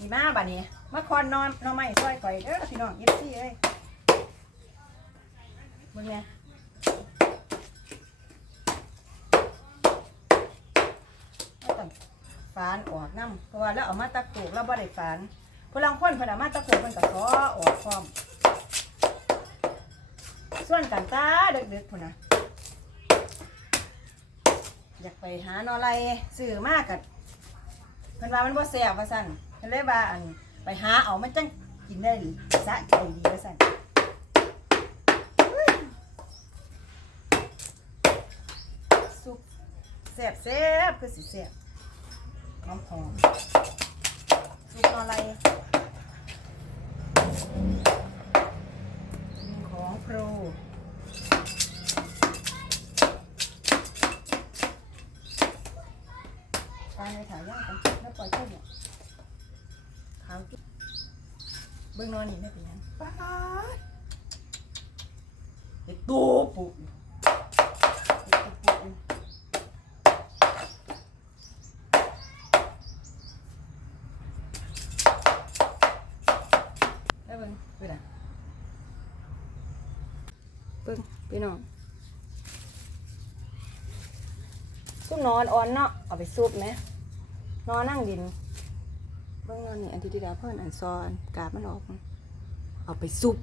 นี่มาบัดนี้มาคอนนอนนอนไม่ซอยข่อยเด้อพี่น้องยิบซี่เอ้ยมึงไงเอาต้องฝานออกน้ำเพราะว่าแล้วเอามาตะกูกแล้วบ่ได้ฝานพลังคนพนเอามาตะกูกมันก็ขอออกพร้อมส่วนกันตาเดึกๆพุ่นนะอยากไปหานอไรซื้อมากกับเพิ่นว่ามันบ่แซ่บว่าซั่น เลยว่าอันไปหาเอามันจังกินได้สะใจดีว่าซั่นซุปแซ่บแซ่บคือสิแซ่บหอมหอมซุปหนอไรของโปรปลาในถายย่างกันแล้วปล่อยเท่าเนี่ย ขาจิ๊บเบิ่งนอนนี่ไม่เป็นหยังป้าดเห็ดตัวปุกเห็ดตัวปุกแล้วเบิ่งเบิ่งอะเบิ่งพี่น้องซุปนอนอ่อนเนาะเอาไปซุปไหมนอนนั่งดิน เบิ่งนอนนี่อันที่ดีดาเพิ่นอันซอนกาบมันออก เอาไปซุป